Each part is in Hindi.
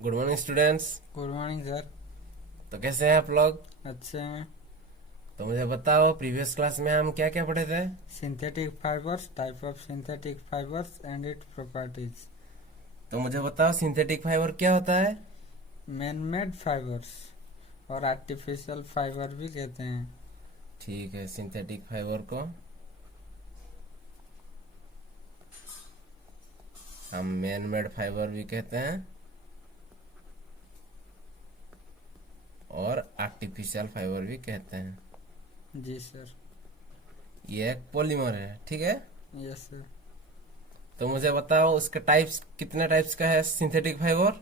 Good morning students. Good morning sir. तो कैसे हैं आप लोग? अच्छे हैं। तो मुझे बताओ, प्रीवियस क्लास में हम क्या क्या पढ़े थे? Synthetic fibres, type of synthetic fibres and it properties. तो मुझे बताओ, सिंथेटिक फाइबर क्या होता है? मैन मेड फाइबर्स और आर्टिफिशियल फाइबर भी कहते हैं। ठीक है, सिंथेटिक फाइबर को हम मैन मेड फाइबर भी कहते हैं और आर्टिफिशियल फाइबर भी कहते हैं। जी सर। ये एक पॉलीमर है, ठीक है। Yes sir. तो मुझे बताओ, उसके टाइप्स कितने टाइप्स का है synthetic fibre?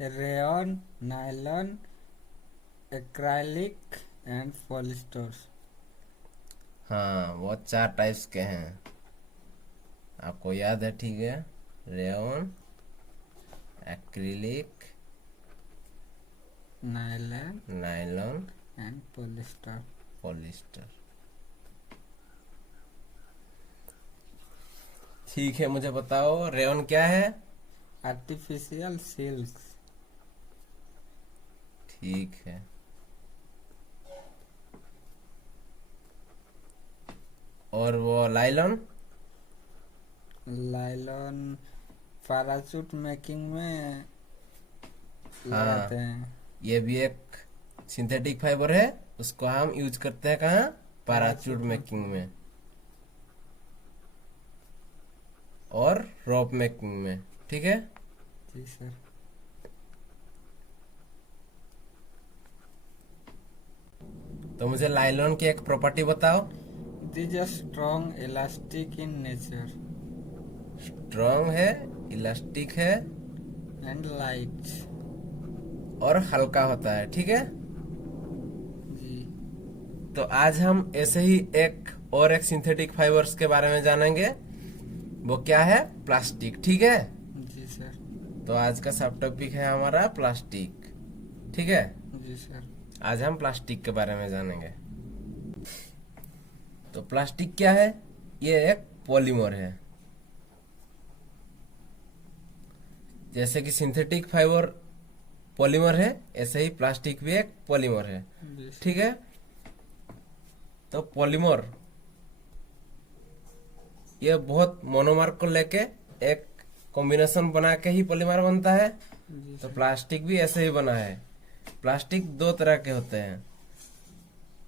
Rayon, nylon, acrylic and polyesters. हाँ, वो 4 टाइप्स के हैं। आपको याद है, ठीक है। Rayon, acrylic, nylon nylon, and polyester. Polyester. ठीक है, मुझे बताओ, रेयन क्या है? Artificial silk. ठीक है। और वो लाइलॉन? लाइलॉन पैराशूट मेकिंग में लगाते हाँ, हैं। ये भी एक सिंथेटिक फाइबर है। उसको हम यूज करते हैं कहाँ? पैराचूट पैराशूट मेकिंग मेकिंग। में और रोप मेकिंग में, ठीक है। जी सर। तो मुझे लाइलॉन की एक प्रॉपर्टी बताओ। It is a strong elastic in nature strong है, इलास्टिक है and light। और हल्का होता है, ठीक है। जी। तो आज हम ऐसे ही एक सिंथेटिक फाइबर्स के बारे में जानेंगे। वो क्या है? प्लास्टिक, ठीक है। जी सर। तो आज का सब टॉपिक है हमारा प्लास्टिक, ठीक है। जी सर। आज हम प्लास्टिक के बारे में जानेंगे। तो प्लास्टिक क्या है? ये एक पॉलीमर है। जैसे कि सिंथेटिक फाइबर पॉलीमर है, ऐसे ही प्लास्टिक भी एक पॉलीमर है, जी ठीक सर। है। तो पॉलीमर ये बहुत मोनोमर को लेके एक कॉम्बिनेशन बना के ही पॉलीमर बनता है। जी तो सर। प्लास्टिक भी ऐसे ही बना है। प्लास्टिक 2 तरह के होते हैं।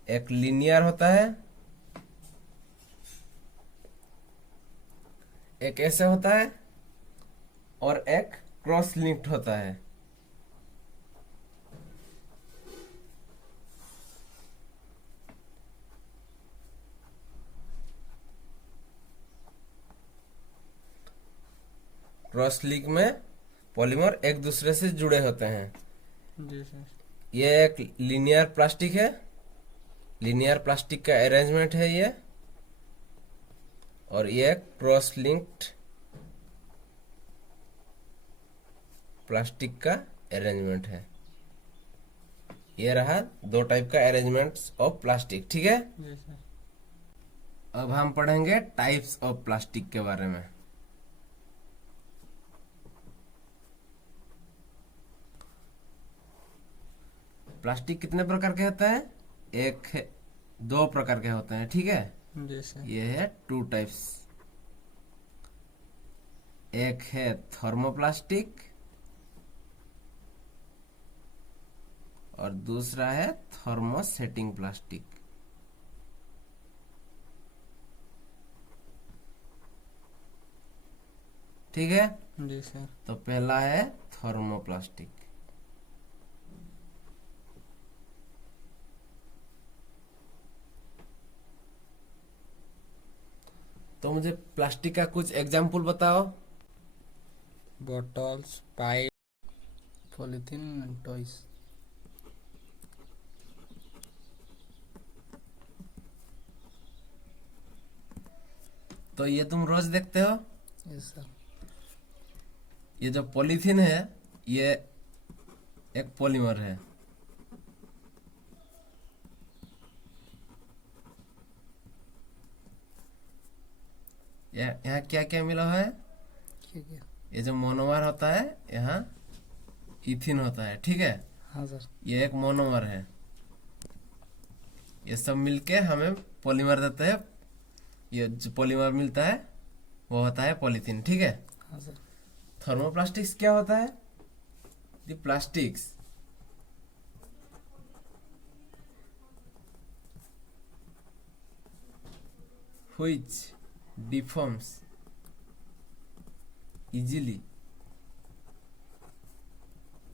एक लीनियर होता है, एक ऐसे होता है, और एक क्रॉस लिंक्ड होता है। क्रॉस लिंक में पॉलीमर एक दूसरे से जुड़े होते हैं। जी सर। ये एक लीनियर प्लास्टिक है। लीनियर प्लास्टिक का अरेंजमेंट है ये। और ये क्रॉस लिंक्ड प्लास्टिक का अरेंजमेंट है। ये रहा 2 टाइप का अरेंजमेंट ऑफ प्लास्टिक, ठीक है। जी सर। अब हम पढ़ेंगे टाइप्स ऑफ प्लास्टिक के बारे में। प्लास्टिक कितने प्रकार के होते हैं? एक है, 2 प्रकार के होते हैं, ठीक है। जी सर। ये है 2 टाइप्स। एक है थर्मोप्लास्टिक और दूसरा है थर्मोसेटिंग प्लास्टिक, ठीक है। जी सर। तो पहला है थर्मोप्लास्टिक। तो मुझे प्लास्टिक का कुछ एग्जाम्पल बताओ। Bottles, pipe, polythene and toys. तो ये तुम रोज देखते हो। Yes sir. ये जो पॉलीथीन है, ये एक पॉलीमर है। यहाँ क्या क्या मिला हुआ है? ठीक है। ये जो मोनोमर होता है यहाँ, इथिन होता है, ठीक है। हाँ सर। ये एक मोनोमर है। ये सब मिलके हमें पॉलीमर देते हैं। ये जो पॉलीमर मिलता है वो होता है पॉलीथीन, ठीक है। हाँ सर। थर्मोप्लास्टिक्स क्या होता है? The plastics which deforms easily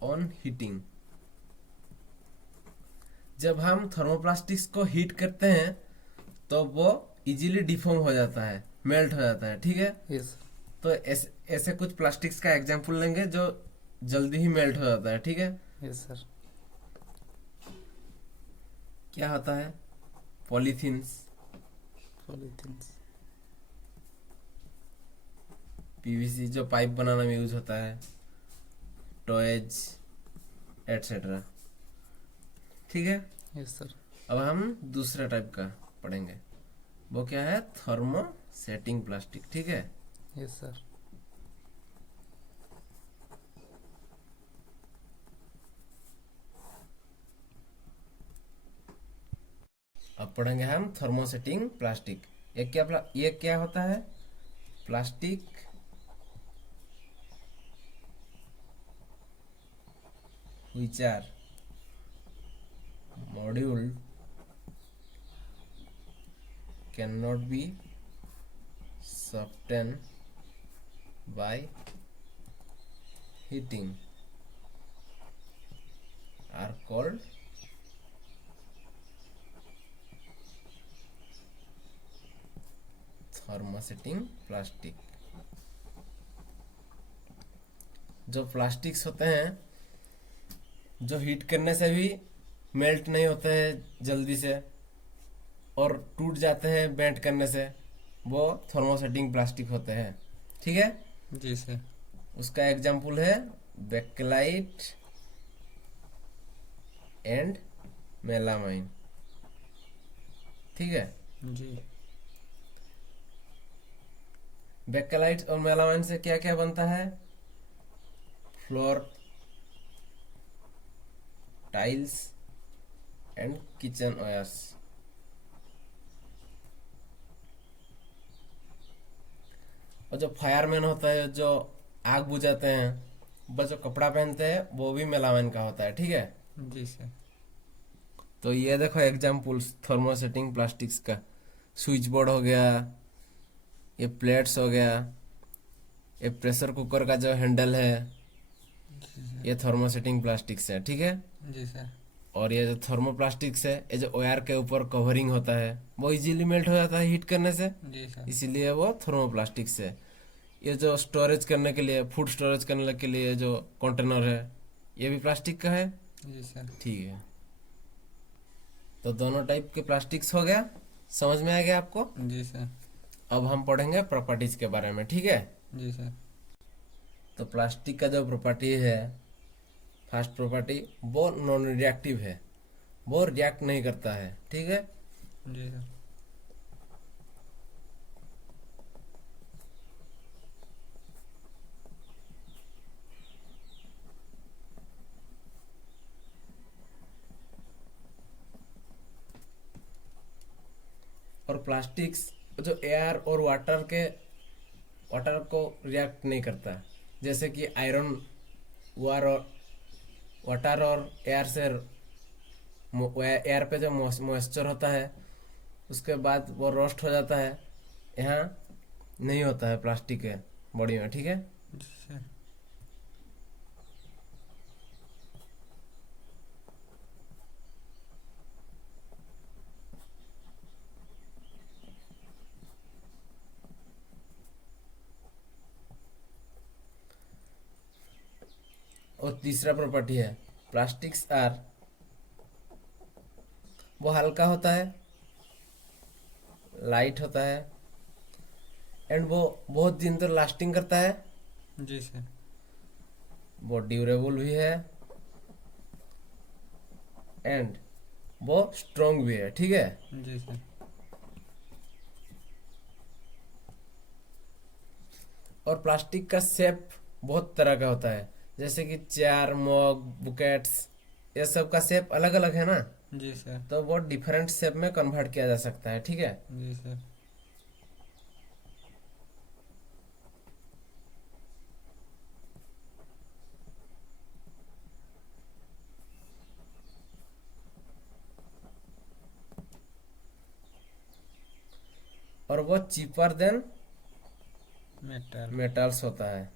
on heating। जब हम थर्मोप्लास्टिक्स को हीट करते हैं तो वो इजीली डिफॉर्म हो जाता है, मेल्ट हो जाता है, ठीक है। यस तो ऐसे कुछ प्लास्टिक्स का एग्जांपल लेंगे जो जल्दी ही मेल्ट हो जाता है, ठीक है। Yes sir. क्या होता है? Polythenes, polythenes. पीवीसी जो पाइप बनाने में यूज होता है, टॉयज एटसेट्रा, ठीक है। Yes sir. अब हम दूसरा टाइप का पढ़ेंगे, वो क्या है? थर्मोसेटिंग प्लास्टिक, ठीक है। Yes sir. अब पढ़ेंगे हम थर्मोसेटिंग प्लास्टिक। ये क्या होता है? Plastic which are module cannot be softened by heating are called thermosetting plastic. जो प्लास्टिक्स होते हैं जो हीट करने से भी मेल्ट नहीं होते हैं जल्दी से और टूट जाते हैं बेंट करने से, वो थर्मोसेटिंग प्लास्टिक होते हैं, ठीक है। जी सर। उसका एग्जाम्पल है बेकलाइट एंड मेलामाइन, ठीक है। जी। बेकलाइट और मेलामाइन से क्या क्या बनता है? Floor tiles and kitchen wires. और जो फायरमैन होता है, जो आग बुझाते हैं, वो जो कपड़ा पहनते हैं, वो भी मेलामाइन का होता है, ठीक है। जी सर। तो ये देखो एग्जाम्पल थर्मोसेटिंग प्लास्टिक्स का, स्विच बोर्ड हो गया, ये प्लेट्स हो गया, ये प्रेशर कुकर का जो हैंडल है, ये थर्मोसेटिंग प्लास्टिक्स है, ठीक है। जी सर। और ये जो थर्मोप्लास्टिक्स है, ये जो वायर के ऊपर कवरिंग होता है, वो इजीली मेल्ट हो जाता है हीट करने से, जी सर। इसीलिए वो थर्मोप्लास्टिक्स है। ये जो स्टोरेज करने के लिए, फूड स्टोरेज करने के लिए जो कंटेनर है, ये भी प्लास्टिक का है, जी सर। ठीक है। तो दोनों टाइप के प्लास्टिक्स हो गया, समझ में आ गया आपको। जी सर। अब हम पढ़ेंगे प्रॉपर्टीज के बारे में, ठीक है। जी सर। तो प्लास्टिक का जो प्रॉपर्टी है, फर्स्ट प्रॉपर्टी, वो नॉन रिएक्टिव है, वो रिएक्ट नहीं करता है, ठीक है। जी सर। और प्लास्टिक्स जो एयर और वाटर को रिएक्ट नहीं करता, जैसे कि आयरन वाटर और एयर से, एयर पे जो मॉइस्चर होता है उसके बाद वो रोस्ट हो जाता है, यहाँ नहीं होता है प्लास्टिक के बॉडी में, ठीक है। जी सर। और तीसरा प्रॉपर्टी है प्लास्टिक्स आर, वो हल्का होता है, लाइट होता है, एंड वो बहुत दिन तक लास्टिंग करता है, जी सर। वो ड्यूरेबल भी है, एंड वो स्ट्रॉन्ग भी है, ठीक है। जी सर। और प्लास्टिक का शेप बहुत तरह का होता है, जैसे कि चेयर, मग, बुकेट्स, ये सब का शेप अलग अलग है ना, जी सर। तो वो डिफरेंट शेप में कन्वर्ट किया जा सकता है, ठीक है। जी सर। और वो चीपर देन मेटल। मेटल्स होता है।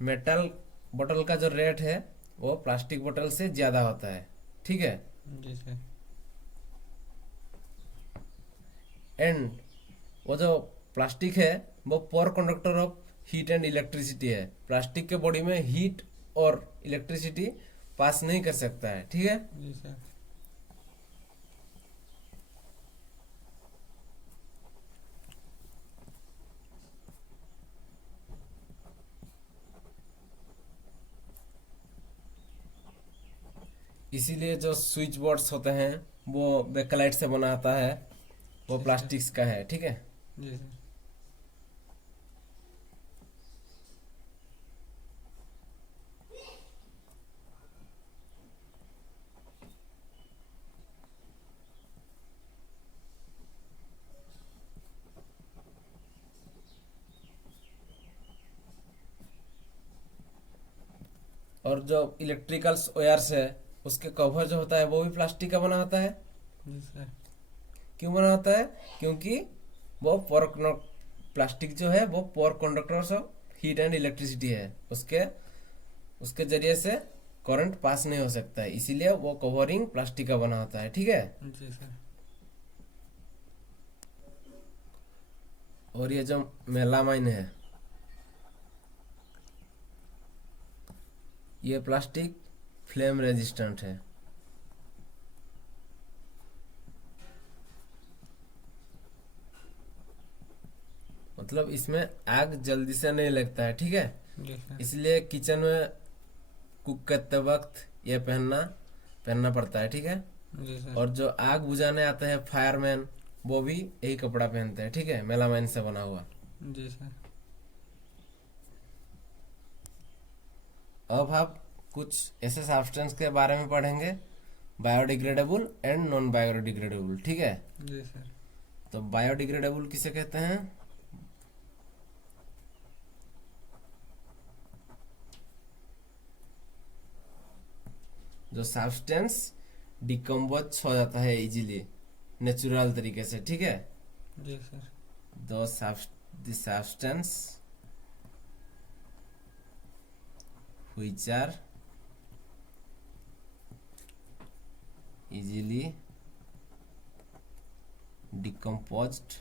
मेटल बोतल का जो रेट है वो प्लास्टिक बोतल से ज्यादा होता है, ठीक है। जी सर। एंड वो जो प्लास्टिक है वो poor conductor of heat and electricity है। प्लास्टिक के बॉडी में हीट और इलेक्ट्रिसिटी पास नहीं कर सकता है, ठीक है। जी सर। इसीलिए जो स्विच बोर्ड्स होते हैं वो बेकलाइट से बना आता है, वो जी सर। प्लास्टिक्स का है, ठीक है। जी सर। और जो इलेक्ट्रिकल वायर्स है उसके कवर जो होता है वो भी प्लास्टिक का बना होता है। जी सर। क्यों बना होता है? क्योंकि वो प्लास्टिक जो है वो poor conductors of heat and electricity है, उसके उसके जरिए से करंट पास नहीं हो सकता है, इसीलिए वो कवरिंग प्लास्टिक का बना होता है, ठीक है। जी सर। और ये जो मेलामाइन है ये प्लास्टिक फ्लेम रेजिस्टेंट है। मतलब इसमें आग जल्दी से नहीं लगता है, ठीक है। जी सर। इसलिए किचन में कुक करते वक्त ये पहनना पहनना पड़ता है, ठीक है। जी सर। और जो आग बुझाने आते हैं फायरमैन वो भी यही कपड़ा पहनते हैं, ठीक है, मेलामाइन से बना हुआ। जी सर। अब आप कुछ ऐसे सब्सटेंस के बारे में पढ़ेंगे, बायोडिग्रेडेबल एंड नॉन बायोडिग्रेडेबल, ठीक है। जी सर। तो बायोडिग्रेडेबल किसे कहते हैं? जो सब्सटेंस डिकम्पोज हो जाता है इजीली, नेचुरल तरीके से, ठीक है। जी सर। दो substance which are easily decomposed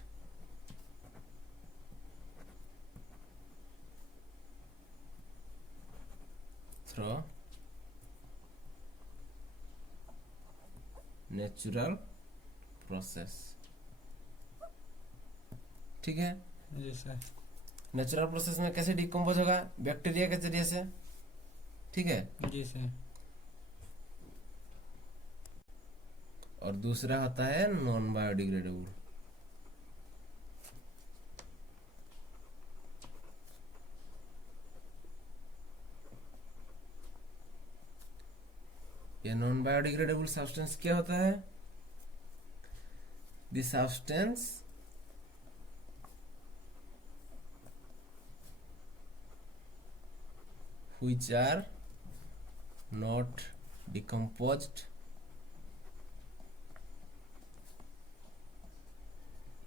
through natural process, ठीक है। जी सर। नेचुरल प्रोसेस में कैसे डिकम्पोज होगा? बैक्टीरिया के जरिए से, ठीक है। जी सर। और दूसरा होता है नॉन बायोडिग्रेडेबल। ये नॉन बायोडिग्रेडेबल सब्सटेंस क्या होता है? The substance which are not decomposed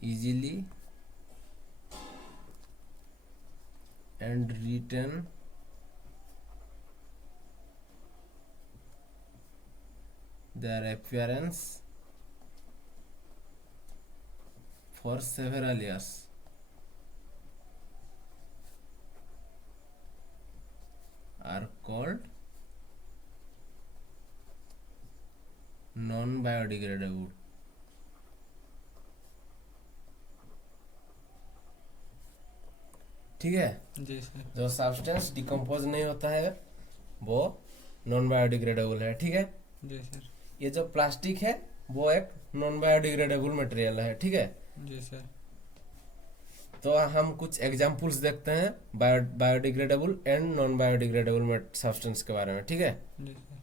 easily and retain their appearance for several years are called non biodegradable, ठीक है। जी सर। जो सब्सटेंस डिकम्पोज नहीं होता है वो नॉन बायोडिग्रेडेबल है, ठीक है। जी सर। ये जो प्लास्टिक है वो एक नॉन बायोडिग्रेडेबल मटेरियल है, ठीक है। जी सर। तो हम कुछ एग्जांपल्स देखते हैं biodegradable and non biodegradable substance के बारे में, ठीक है। जी सर।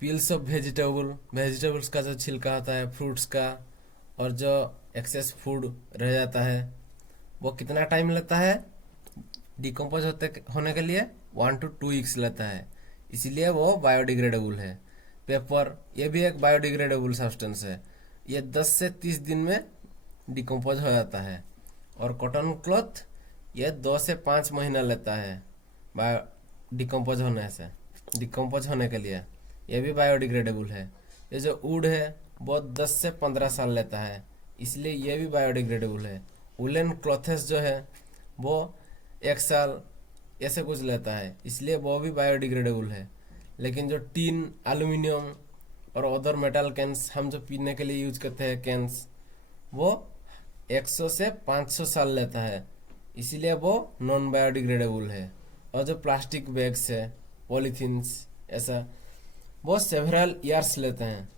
पील्स ऑफ वेजिटेबल्स का जो छिलका होता है, फ्रूट्स का, और जो एक्सेस फूड रह जाता है, वो कितना टाइम लेता है डिकम्पोज होने के लिए? 1 to 2 weeks लेता है, इसीलिए वो बायोडिग्रेडेबल है। पेपर, ये भी एक बायोडिग्रेडेबल सब्सटेंस है, ये 10 से 30 दिन में डिकम्पोज हो जाता है। और कॉटन क्लॉथ, ये 2 से 5 महीना लेता है डिकम्पोज होने के लिए, ये भी बायोडिग्रेडेबल है। ये जो वुड है वो 10 से 15 साल लेता है, इसलिए ये भी बायोडिग्रेडेबल है। वुलन क्लॉथेस जो है वो 1 साल ऐसे कुछ लेता है, इसलिए वो भी बायोडिग्रेडेबल है। लेकिन जो टीन, एल्यूमिनियम और अदर मेटल कैंस, हम जो पीने के लिए यूज करते हैं कैंस, वो 100 से 500 साल लेता है, इसीलिए वो नॉन बायोडिग्रेडेबल है। और जो प्लास्टिक बैग्स है, पॉलीथीन्स, ऐसा वो सेवरल ईयर्स लेते हैं,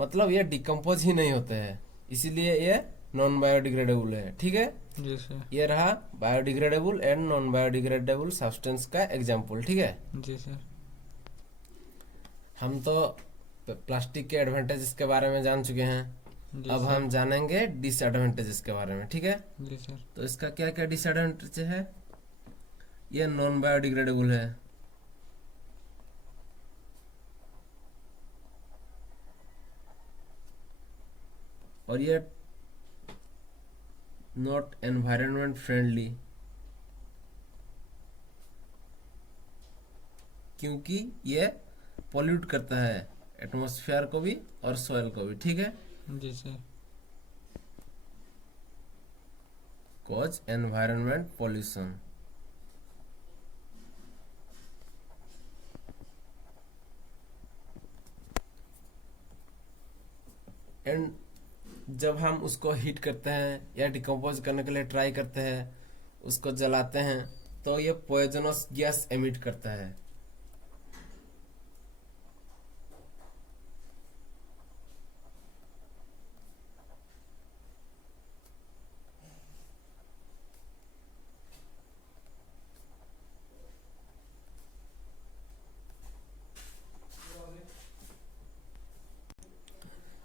मतलब ये डिकम्पोज ही नहीं होते हैं, इसीलिए ये नॉन बायोडिग्रेडेबल है, ठीक है। जी सर। ये रहा biodegradable and non biodegradable substance का एग्जाम्पल, ठीक है। जी सर। हम तो प्लास्टिक के एडवांटेजेस के बारे में जान चुके हैं, जी अब सर। हम जानेंगे डिसएडवांटेजेस के बारे में, ठीक है। जी सर। तो इसका क्या क्या डिसएडवांटेज है? ये नॉन बायोडिग्रेडेबल है, और ये नॉट एनवायरनमेंट फ्रेंडली, क्योंकि ये पॉल्यूट करता है एटमॉस्फेयर को भी और सॉइल को भी, ठीक है। जी sir. Cause environment pollution. And जब हम उसको हीट करते हैं या डिकम्पोज करने के लिए ट्राई करते हैं, उसको जलाते हैं, तो ये पॉइजनस गैस एमिट करता है।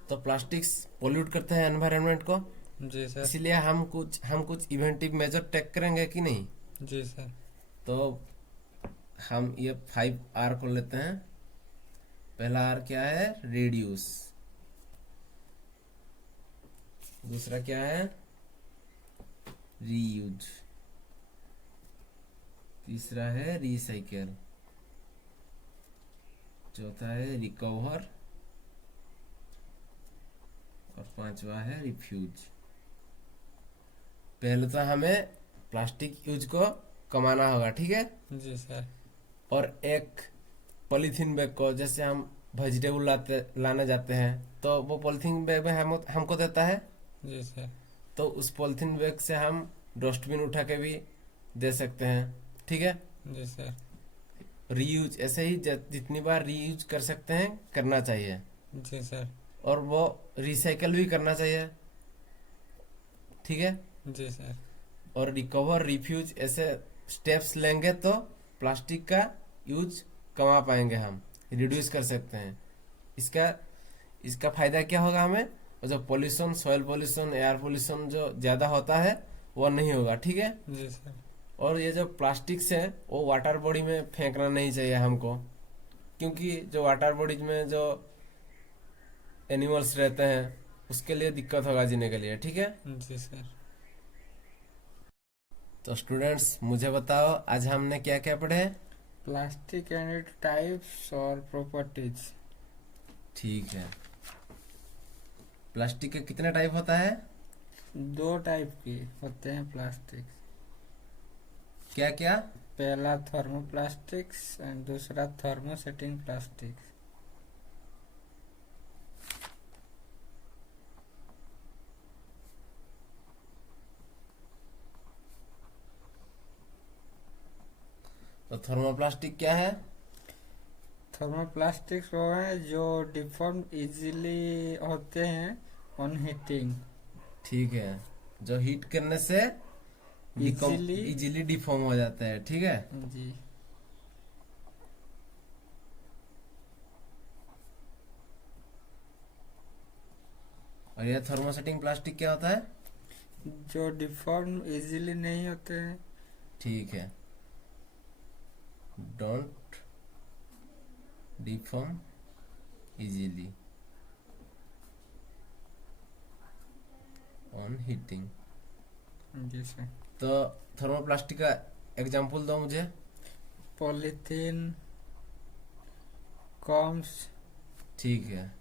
तो प्लास्टिक्स पोल्यूट करते हैं एनवायरनमेंट को, जी सर। इसीलिए हम कुछ इवेंटिव मेजर टेक करेंगे कि नहीं। जी सर। तो हम ये 5R को लेते हैं। पहला R क्या है? रिड्यूस। दूसरा क्या है? रीयूज। तीसरा है रिसाइकल। चौथा है रिकवर, और पांचवा है रिफ्यूज। पहले तो हमें प्लास्टिक यूज को कमाना होगा, ठीक है। जी सर। और एक पॉलीथीन बैग को, जैसे हम वेजिटेबल लाने जाते हैं, तो वो पॉलीथीन बैग में हमको देता है, जी सर। तो उस पॉलीथीन बैग से हम डस्टबिन उठा के भी दे सकते हैं, ठीक है। जी सर। रीयूज, ऐसे ही जितनी बार रीयूज कर सकते हैं करना चाहिए, जी सर। और वो रिसाइकल भी करना चाहिए, ठीक है। जी सर। और रिकवर, रिफ्यूज, ऐसे स्टेप्स लेंगे तो प्लास्टिक का यूज कमा पाएंगे, हम रिड्यूस कर सकते हैं। इसका इसका फायदा क्या होगा हमें? और जो pollution, soil pollution, air pollution जो ज्यादा होता है वो नहीं होगा, ठीक है। जी सर। और ये जो प्लास्टिक्स है वो वाटर बॉडी में फेंकना नहीं चाहिए हमको, क्योंकि जो वाटर बॉडीज में जो एनिमल्स रहते हैं उसके लिए दिक्कत होगा जीने के लिए, ठीक है। जी सर। तो स्टूडेंट्स, मुझे बताओ आज हमने क्या क्या पढ़े? प्लास्टिक एंड इट टाइप्स और प्रॉपर्टीज। ठीक है। प्लास्टिक के कितने टाइप होता है? 2 टाइप के होते हैं प्लास्टिक। क्या क्या? पहला थर्मोप्लास्टिक्स एंड दूसरा थर्मोसेटिंग प्लास्टिक्स। तो थर्मोप्लास्टिक क्या है? थर्मोप्लास्टिक्स वो हैं जो डिफॉर्म इजीली होते हैं ऑन हीटिंग। ठीक है, जो हीट करने से Easily- इजीली डिफॉर्म हो जाता है, ठीक है। जी। और ये थर्मोसेटिंग प्लास्टिक क्या होता है? जो डिफॉर्म इजीली नहीं होते हैं। ठीक है, don't deform easily on heating. जी सर। तो थर्मोप्लास्टिक का एग्जांपल दो मुझे। पॉलीथीन, कॉम्स, ठीक है,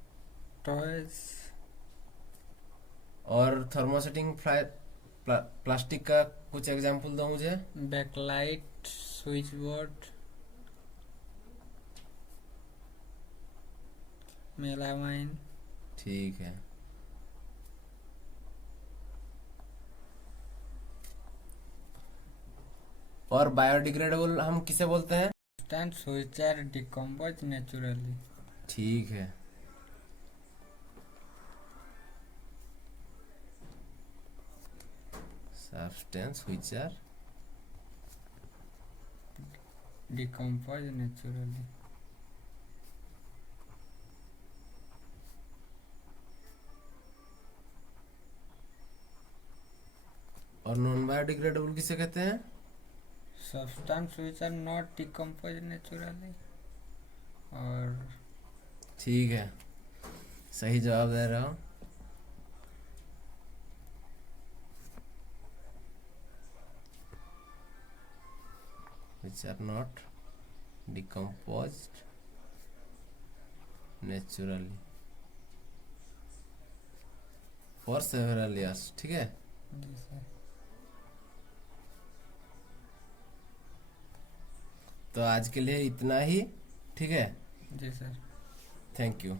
टॉयज। और थर्मोसेटिंग प्लास्टिक का कुछ एग्जांपल दो मुझे। Bakelite, switch board, melamine. ठीक है, और बायोडिग्रेडेबल हम किसे बोलते हैं? Substance which are decomposed naturally. ठीक है, substance which are Decomposed naturally. और नॉन बायोडिग्रेडेबल किसे कहते हैं? Substance which are not decomposed naturally. और ठीक है, सही जवाब दे रहा हूँ। which are not decomposed naturally for several years, ठीक है। जी सर। तो आज के लिए इतना ही, ठीक है। जी सर। Thank you.